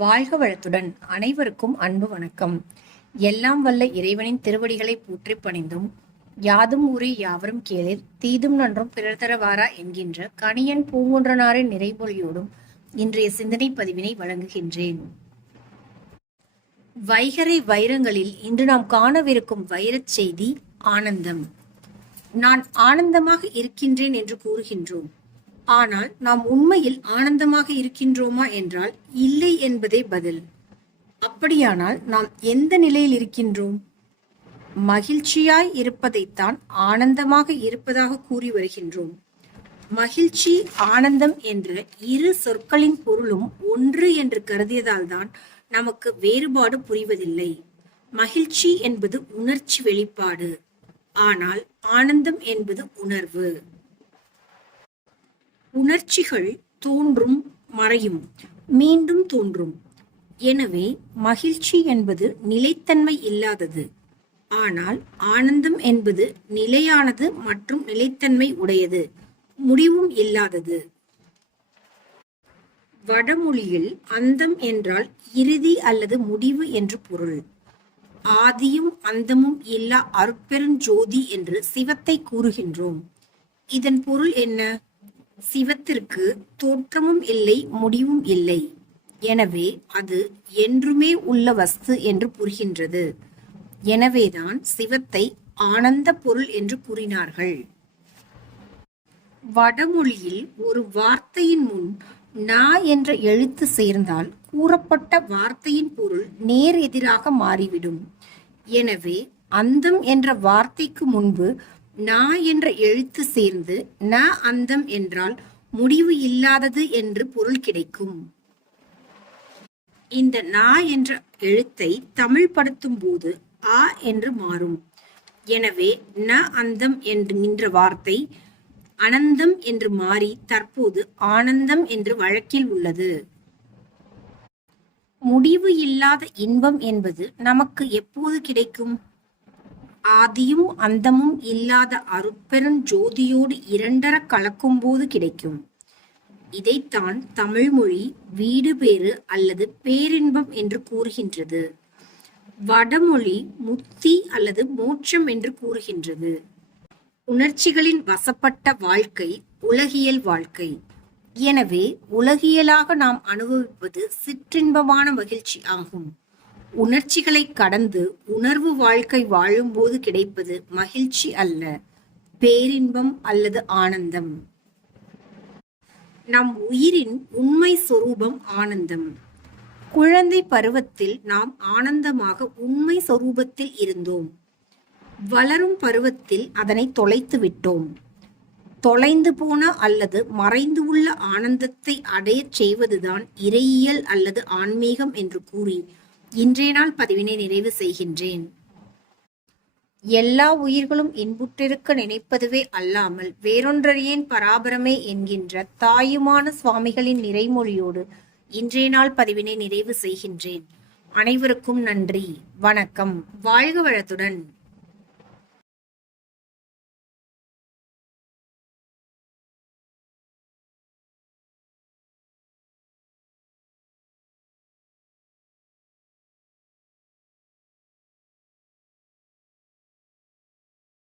வாழ்க வளத்துடன் அனைவருக்கும் அன்பு வணக்கம். எல்லாம் வல்ல இறைவனின் திருவடிகளை போற்றி பணிந்தும் யாதும் ஊரே யாவரும் கேளிர் தீதும் நன்றும் பிறர் தரவாரா என்கின்ற கணியன் பூங்குன்றனாரின் நிறைமொழியோடும் இன்றைய சிந்தனை பதிவினை வழங்குகின்றேன். வைகறை வைரங்களில் இன்று நாம் காணவிருக்கும் வைரச் செய்தி ஆனந்தம். நான் ஆனந்தமாக இருக்கின்றேன் என்று கூறுகின்றோம். ஆனால் நாம் உண்மையில் ஆனந்தமாக இருக்கின்றோமா என்றால் இல்லை என்பதே பதில். அப்படியானால் நாம் எந்த நிலையில் இருக்கின்றோம்? மகிழ்ச்சியாய் இருப்பதைத்தான் ஆனந்தமாக இருப்பதாக கூறி வருகின்றோம். மகிழ்ச்சி, ஆனந்தம் என்ற இரு சொற்களின் பொருளும் ஒன்று என்று கருதியதால் தான் நமக்கு வேறுபாடு புரிவதில்லை. மகிழ்ச்சி என்பது உணர்ச்சி வெளிப்பாடு, ஆனால் ஆனந்தம் என்பது உணர்வு. உணர்ச்சிகள் தோன்றும், மறையும், மீண்டும் தோன்றும். எனவே மகிழ்ச்சி என்பது நிலைத்தன்மை இல்லாதது. ஆனால் ஆனந்தம் என்பது நிலையானது மற்றும் நிலைத்தன்மை உடையது, முடிவும் இல்லாதது. வடமொழியில் அந்தம் என்றால் இறுதி அல்லது முடிவு என்று பொருள். ஆதியும் அந்தமும் இல்லா அருட்பெருஞ்சோதி என்று சிவத்தை கூறுகின்றோம். இதன் பொருள் என்ன? சிவத்திற்கு தோற்றமும் இல்லை, முடிவும் இல்லை. எனவே அது என்றுமே உள்ள வஸ்து என்று புரிகின்றது. எனவேதான் சிவத்தை ஆனந்த பொருள் என்று கூறினார்கள். வடமொழியில் ஒரு வார்த்தையின் முன் நா என்ற எழுத்து சேர்ந்தால் கூறப்பட்ட வார்த்தையின் பொருள் நேர் எதிராக மாறிவிடும். எனவே அந்தம் என்ற வார்த்தைக்கு முன்பு நா என்ற எழுத்து சேர்ந்து ந அந்தம் என்றால் முடிவு இல்லாதது என்று பொருள் கிடைக்கும். இந்த நா என்ற எழுத்தை தமிழ் படுத்தும் போது ஆ என்று மாறும். எனவே ந அந்தம் என்கின்ற வார்த்தை அனந்தம் என்று மாறி தற்போது ஆனந்தம் என்று வழக்கில் உள்ளது. முடிவு இல்லாத இன்பம் என்பது நமக்கு எப்போது கிடைக்கும்? ஆதியும் அந்தமும் இல்லாத அருட்பெருஞ்சோதியோடு இரண்டர கலக்கும் போது கிடைக்கும். இதைத்தான் தமிழ்மொழி வீடு பேறு அல்லது பேரின்பம் என்று கூறுகின்றது. வடமொழி முக்தி அல்லது மோட்சம் என்று கூறுகின்றது. உணர்ச்சிகளின் வசப்பட்ட வாழ்க்கை உலகியல் வாழ்க்கை. எனவே உலகியலாக நாம் அனுபவிப்பது சிற்றின்பமான மகிழ்ச்சி ஆகும். உணர்ச்சிகளை கடந்து உணர்வு வாழ்க்கை வாழும்போது கிடைப்பது மகிழ்ச்சி அல்ல, பேரின்பம் அல்லது ஆனந்தம். நம் உயிரின் உண்மை சொரூபம் ஆனந்தம். குழந்தை பருவத்தில் நாம் ஆனந்தமாக உண்மை சொரூபத்தில் இருந்தோம். வளரும் பருவத்தில் அதனை தொலைத்து விட்டோம். தொலைந்து போன அல்லது மறைந்து உள்ள ஆனந்தத்தை அடையச் செய்வதுதான் இறையியல் அல்லது ஆன்மீகம் என்று கூறி இன்றைய நாள் பதிவினை நிறைவு செய்கின்றேன். எல்லா உயிர்களும் இன்புற்றிருக்க நினைப்பதுவே அல்லாமல் வேறொன்றறியேன் பராபரமே என்கின்ற தாயுமான சுவாமிகளின் நிறைமொழியோடு இன்றைய நாள் பதிவினை நிறைவு செய்கின்றேன். அனைவருக்கும் நன்றி, வணக்கம். வாழ்க வளத்துடன்.